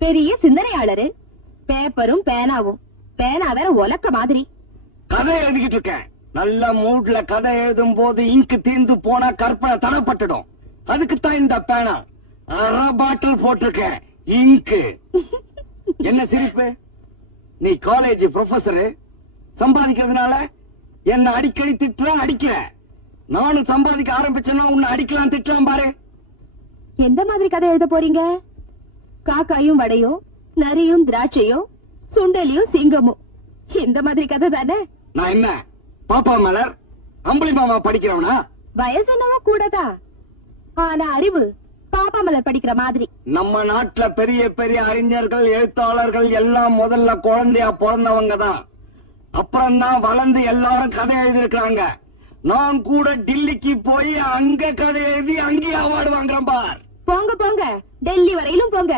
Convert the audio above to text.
பெரிய சிந்தனையாளரு. பேப்பரும் பேனாவும். பேனா வேற உலக்க மாதிரி. கதை எழுதிக்கிட்டு இருக்கேன். நல்ல மூட்ல கதை எழுதும் போது இங்கு தீர்ந்து போனா கற்பனை தடப்பட்டுடும். அதுக்குத்தான் இந்த பேனா. அரை பாட்டில் போட்டிருக்கேன் இங்கு. என்ன சிரிப்பு? நீ காலேஜ் ப்ரொஃபசரு, சம்பாதிக்கிறதுனால என்ன அடிக்கடி திட்டுற, அடிக்கிற. நானும் சம்பாதிக்க ஆரம்பிச்சேன்னா உன்னை அடிக்கலாம், திட்டலாம் பாரு. எந்த மாதிரி கதை எழுத போறீங்க? காக்காயும் வடையும், நரியும் திராட்சையும், சுண்டலியும் சிங்கமும், இந்த மாதிரி கதை தானே? நான் என்ன பாப்பா மலர், அம்புலி மாமா படிக்கிறவனா? வயசு என்னவோ கூடதான், ஆனா அறிவு பாப்பா மலர் படிக்கிற மாதிரி. நம்ம நாட்டுல பெரிய பெரிய அறிஞர்கள், எழுத்தாளர்கள் எல்லாம் முதல்ல குழந்தையா பிறந்தவங்க தான். அப்புறம் தான் வளர்ந்து எல்லாரும் கதை எழுதிருக்காங்க. நான் கூட டில்லிக்கு போய் அங்க கதை எழுதி அங்கேயே அவார்டு வாங்குறேன் பார். போங்க போங்க, டெல்லி வரையிலும் போங்க.